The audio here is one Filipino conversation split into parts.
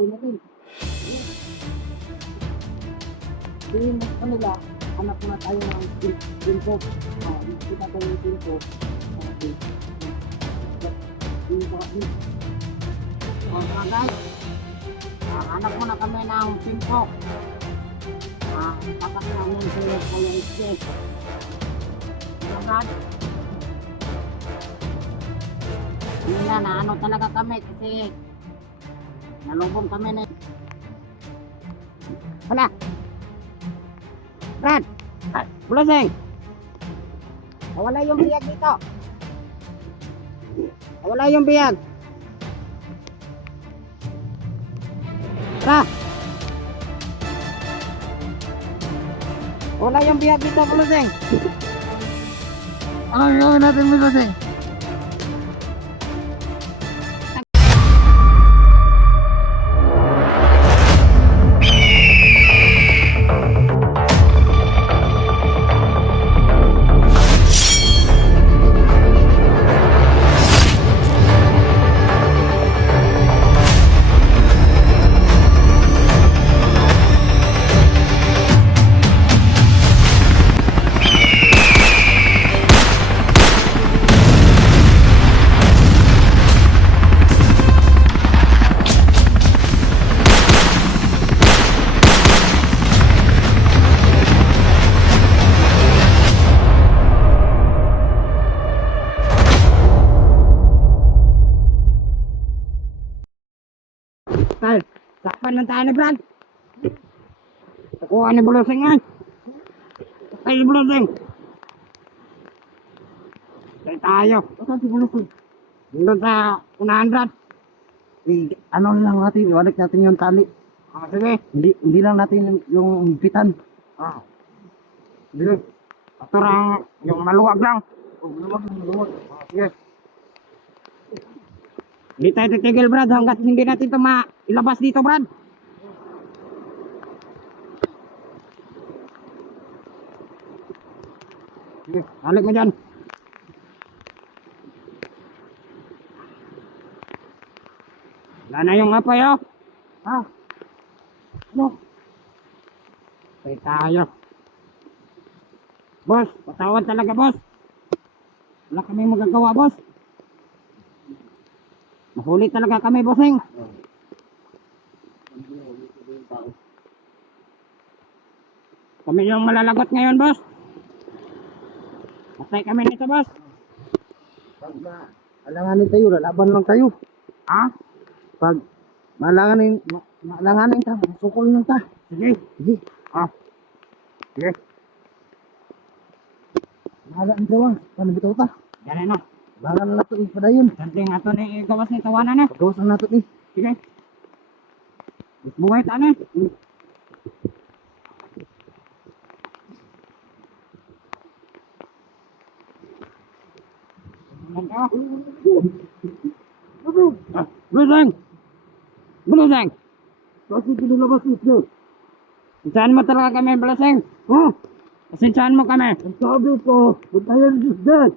gawin natin. Tingin mo sa kanila, anak na tayo ng pinto. Kita tayo ng pinto. Okay. Pinto kasi. Mga guys, anak mo na kami ng pinto. Tapat namin sa kayang skate. Mga guys, ano talaga kami kasi nalubong kami na. Hala! Brad! Bulaseng! Nawala yung biyag dito! Nawala yung biyag! Tara! Wala yung biyag dito, Bulaseng! Ano gawin natin, Bulaseng? Tal, sakpan lang tayo ni Brad. Kukuha ni Bulaseng yan. Sakay ni Bulaseng. Sakay tayo. Saan si Bulaseng? Doon sa unahan, Brad. Ano lang natin, iwanak natin yung tali. Sige. Hindi lang natin yung pitan. Sige. Aturang yung maluwag lang. Maluwag. Sige. Hindi tayo titigil, Brad, hanggat hindi natin ito ilabas dito, Brad. Sige, balik mo dyan. Wala na yung apay, oh. Ano? Patay tayo. Boss, patawad talaga, boss. Wala kami magagawa, boss. Mahuli talaga kami, bossing. Kami yung malalagot ngayon, boss. Patay kami nito, boss. Pag alanganin tayo, lalaban lang tayo. Pag malanganin ta, sukol lang ta. Sige. Sige. Sige. Mahala ang gawa. Paano bitaw ta? Yan na. Bahala na nato padayon. Santing ato ni gawas ni tawanan na. Pagawasan nato ni. Sige. Buhay ta na. Buluseng! Buluseng! Kasi pinilabas ito. Saan mo talaga kami, Buluseng? Saan mo kami? Ang sabi ko, butayan Diyos din.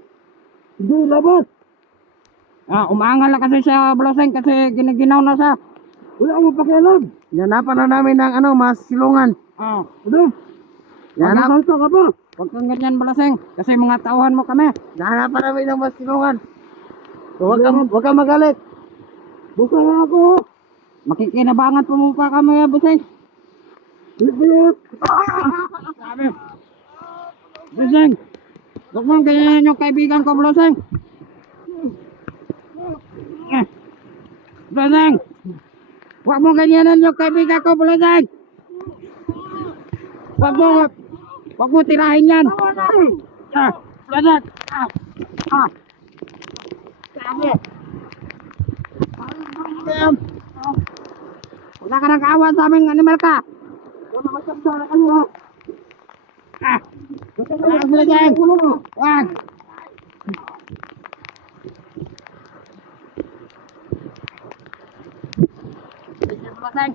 Hindi labas. Umaangal na kasi siya, Buluseng, kasi ginaginaw na siya. Wala mo pakialam. Yanapan na namin ng mas silungan. Ano? Yanap ka ba? Huwag kang ganyan, Buluseng, kasi mga tauhan mo kami. Yanapan namin ng mas silungan. Huwag kang magalit. Buka na ako. Makikinabangan po mo pa kami, Buluseng. Bibit. Sabi. Buluseng, huwag mong ganyan yung kaibigan ko, Buluseng. Buluseng, huwag mong ganyanan yung kaibigan ko, Buluseng. Huwag mo tirahin yan. Buluseng. Sabi. Wala ka nang kaawan sa aming animal ka. Wala masakta na kayo ha. Buluseng. Wag. Buluseng.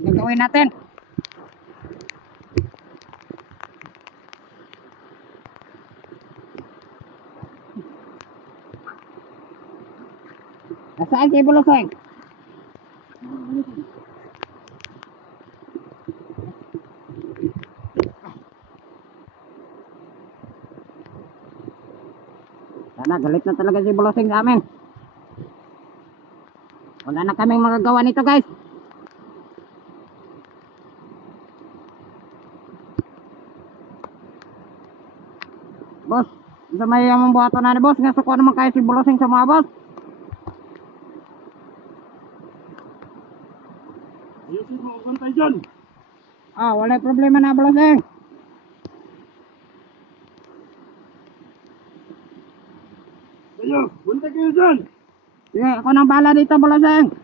Ano gawin natin? Saan si Buluseng? Sana galit na talaga si Buluseng sa amin. Wala na kaming magagawa nito guys. Boss, sa may among buhaton na ni boss, nga suko naman kayo si Buluseng sa mga boss. Ayusin mo ang bantay dyan. Ah, wala problema na Buluseng. Kayo, bantay kayo dyan. Sige, ako nang bahala dito Buluseng.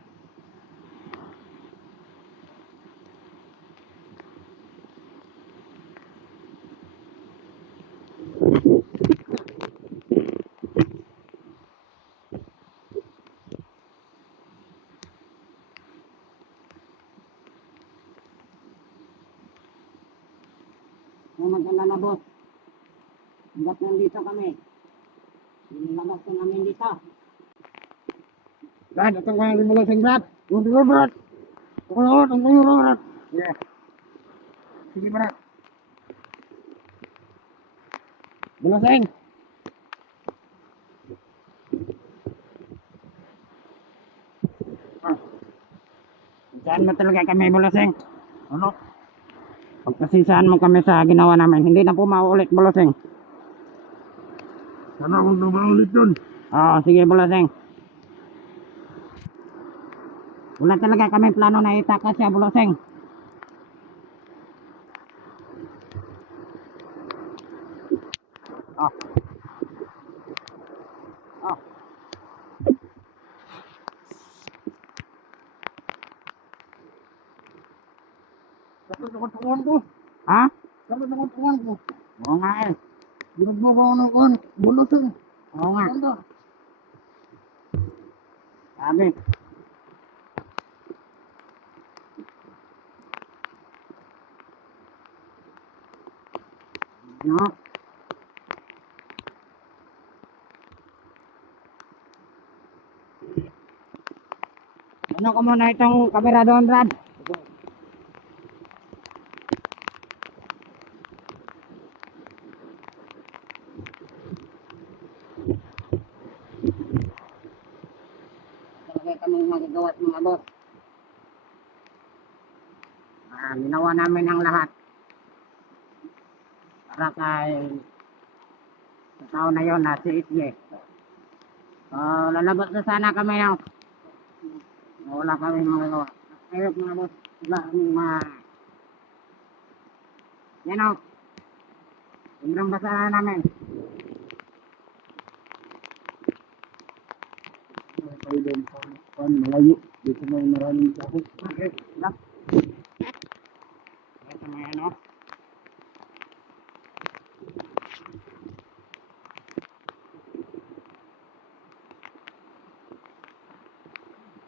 May mag-alala boss. Hanggat nandito kami. Nilabas ko namin dito. Brad, itong kaya si Buluseng, Brad. Hindi ko, Brad. Ang kayo, Brad. Sige. Sige Brad. Buluseng. Saan mo talaga kami Buluseng? Ano? Pagpasisaan mo kami sa ginawa namin. Hindi na po mauulit Buluseng. Sana akong tumaulit yun. Oo, sige Buluseng. Wala talaga kami plano na itakas siya Buluseng. Oh. Oh. Dapat ako tungan ko. Ha? Dapat ako tungan ko. Oo nga eh. Ginagawa ko ng kuhan. Buluseng. Oo nga. Ano? Sabi. No? Ano ko muna itong kamera doon, Brad? Talaga kaming magagawa at mga boss. Ginawa namin ang lahat. Para kay sa tao na yun na si Itye. Lalabas na sana kami ng wala kami magagawa. Ayok mga boss. Wala kaming yan o. Sobrang basa na namin. Tayo doon sa kuhan, malayo. Dito may maraming sakot. Okay. Lap. Ito mga ano.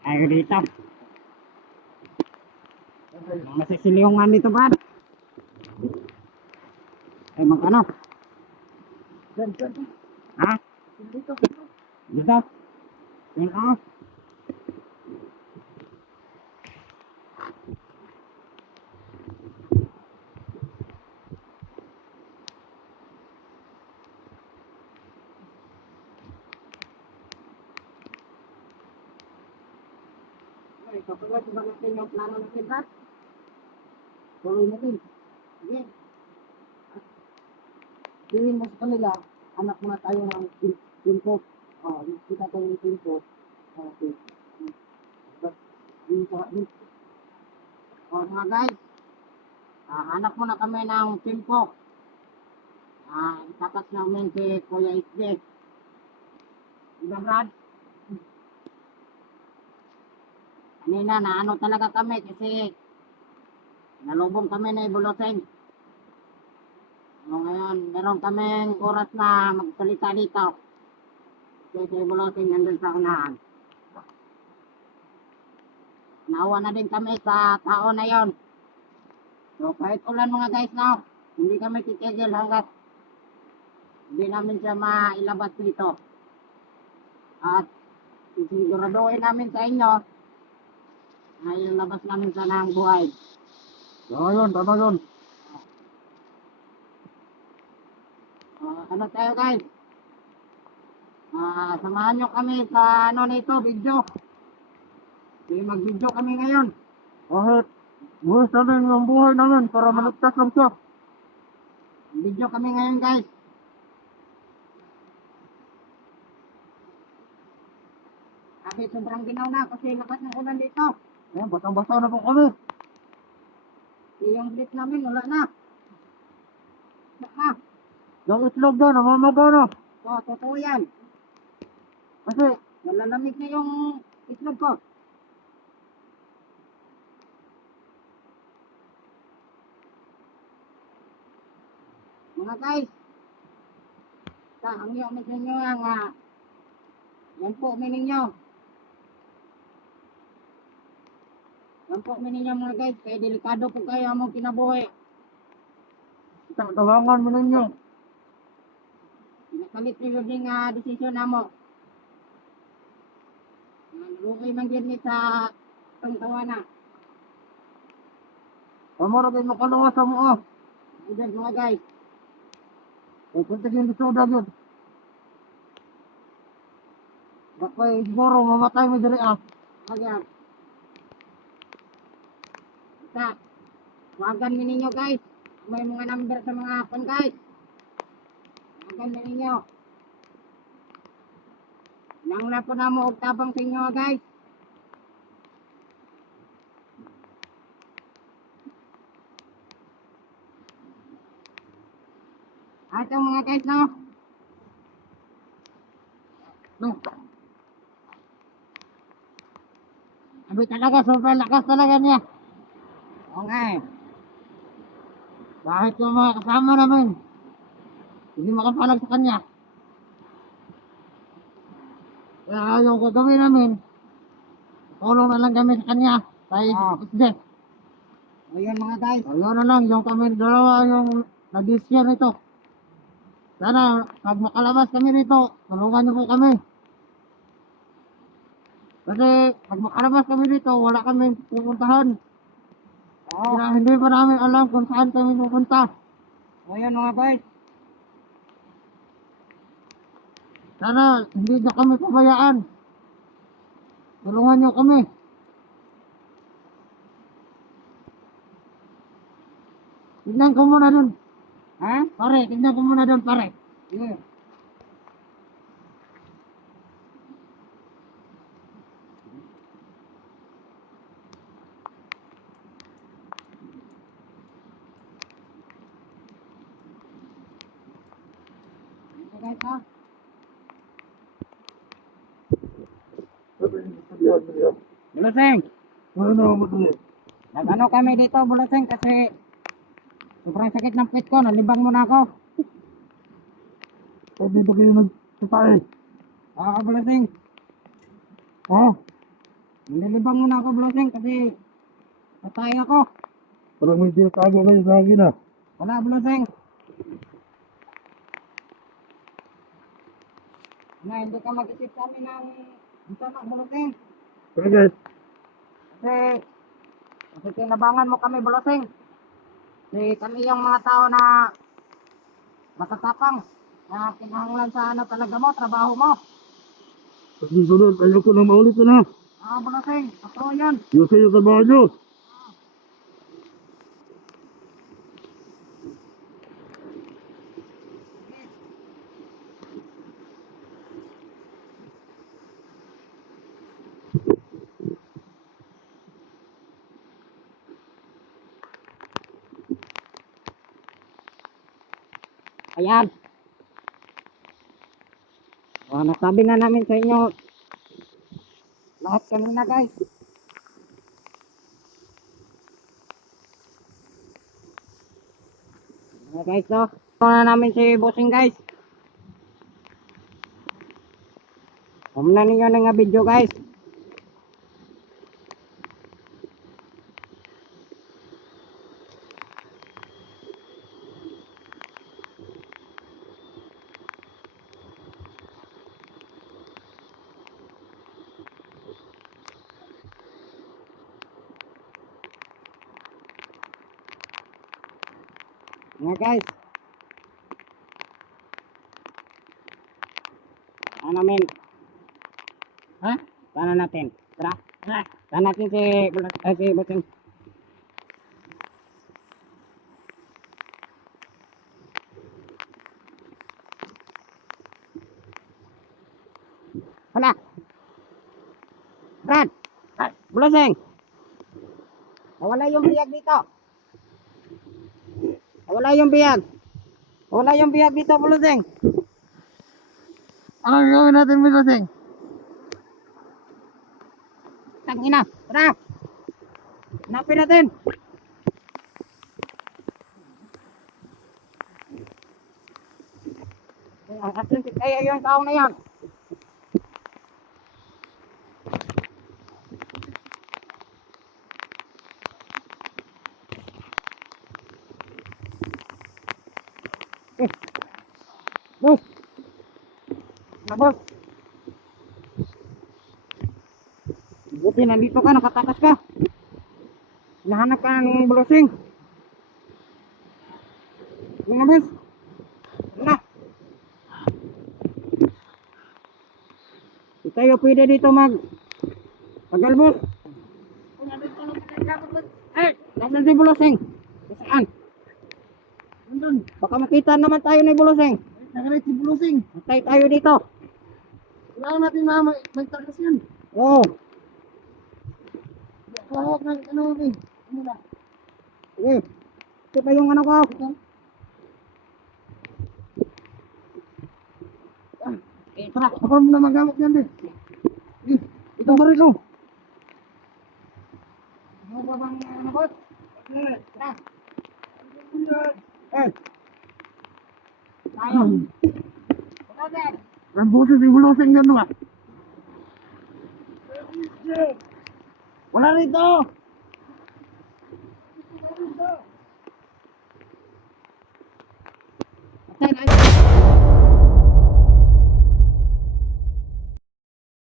Ayaw dito. Masisiliungan dito, Brad. Eh, magkano? Dyan, dyan. Ha? Dito. Dito? Yan ako. Ay, kapag ba natin yung plano natin, Brad? Tuloy natin. Sige. Tingin mo sa kanila, anak mo na tayo ng pinto. Kita tayo ng pinto. Okay. Yung sa O mga guys, hanap muna kami ng timpo. Itakas namin si Kuya Isbe. Diba Brad? Kanina na ano talaga kami kasi nalubong kami na Buluseng. Ngayon, meron kaming oras na magsalita dito. Kasi si Buluseng nandun sa unahan. Naawa na din kami sa tao na yon. So kahit ulan mga guys now, hindi kami titigil hanggat hindi namin siya mailabas dito. At Sisiguraduhin namin sa inyo na yung labas namin sana ang buhay. Tama yun, tama yun. Ano tayo guys? Samahan nyo kami sa ano nito, video. Mag-video kami ngayon. Kahit buwis namin yung buhay namin para maligtas lang siya. Video kami ngayon guys. Kasi sobrang ginaw na kasi lakas ng ulan dito. Ayan, basang-basa na po kami. Yung blitz namin wala na. Wala na. Yung itlog na, namamaga na. Totoo yan. Kasi, Nalalamig na yung itlog ko. Mga guys, ang iyo ninyo ang yan po mininyo. Yan po mininyo mga guys, kaya delikado po kayo among kinabuhi. tawangan mo ninyo. Nakalit nyo yung desisyon na mo. Nalukay man din ni sa tangtawa na. Amo na kayo makaluwas sa mga. Ayan mga guys. Kung punta yung bisoda yun. Bakit siguro mamatay mo dali ah. Ayan. Isa. Wagan mo ninyo guys. May mga number sa mga apan guys. Wagan mo ninyo. Nang po na mo og tabang sa inyo guys. Ito mga guys no. No. Abi talaga sobrang lakas talaga niya. Okay. Bakit yung mga kasama namin hindi makapalag sa kanya? Kaya yung gagawin namin, tulong na lang kami sa kanya. Kahit isde. Ayun mga guys. Ayun na lang, yung kami dalawa yung nag-decision ito. Sana, pag makalabas kami rito, tulungan niyo po kami. Kasi, pag makalabas kami dito, wala kami pupuntahan. Kaya hindi pa namin alam kung saan kami pupunta. Ayun mga guys. Sana, hindi na kami pabayaan. Tulungan niyo kami. Tignan ko muna dun. Ha? Pare, tignan ko muna dun, pare. Yeah. Okay guys ha? Bulaseng! Ano, madali. Nag-ano kami dito Bulaseng kasi sobrang sakit ng pit ko, nalibang mo na ako. Pwede ba kayo nagsasay? Bulaseng. Ha? Nalibang mo na ako Bulaseng kasi patay ako. Parang may tinatago kayo sa akin ah. Wala Bulaseng. Na hindi ka mag-isip sa amin ng bisama Bulaseng. Bakit? Kasi kinabangan mo kami Bulaseng. Kasi kami yung mga tao na matatapang. Na kinahanglan sa ano talaga mo, trabaho mo. Kasi sunod, ayoko na maulit na. Bulaseng, totoo yan. Yung sa'yo trabaho nyo. Ayan. Nasabi na namin sa inyo lahat kanina guys. Guys, no? Ito na namin si Bossing guys. Humna ninyo na nga video guys. Mga guys. Ano namin? Ha? Sana natin. Tara. Tara. Sana natin si Bossing. Hala. Brad. Bossing. Nawala yung biyag dito. Nawala yung biyag. Wala yung biyag dito, Bossing. Anong gawin natin, Bossing? Tangina. Tara. Hanapin natin. Asan si kaya yung tao na yan? Boss. Na boss. Buti nandito ka, nakatakas ka. Hinahanap ka ng Bossing. Mga boss. Na. Di tayo pwede dito mag-albos. Eh, nasan si Bossing? Saan? Nandun. Baka makita naman tayo ni Bossing. Nagalit si Bossing. Matay tayo dito. Kailangan natin may tagas yan. Oo. Hawak ng ano eh. Ano na? Sige. Ito pa yung ano ko. Tara, ako muna magamot yan din. Ito ba rin oh. Ano ba bang ano boss? Tara. Eh. Tayo. Brother. Ang boses si Bossing yan ah. Wala rito. Patay na.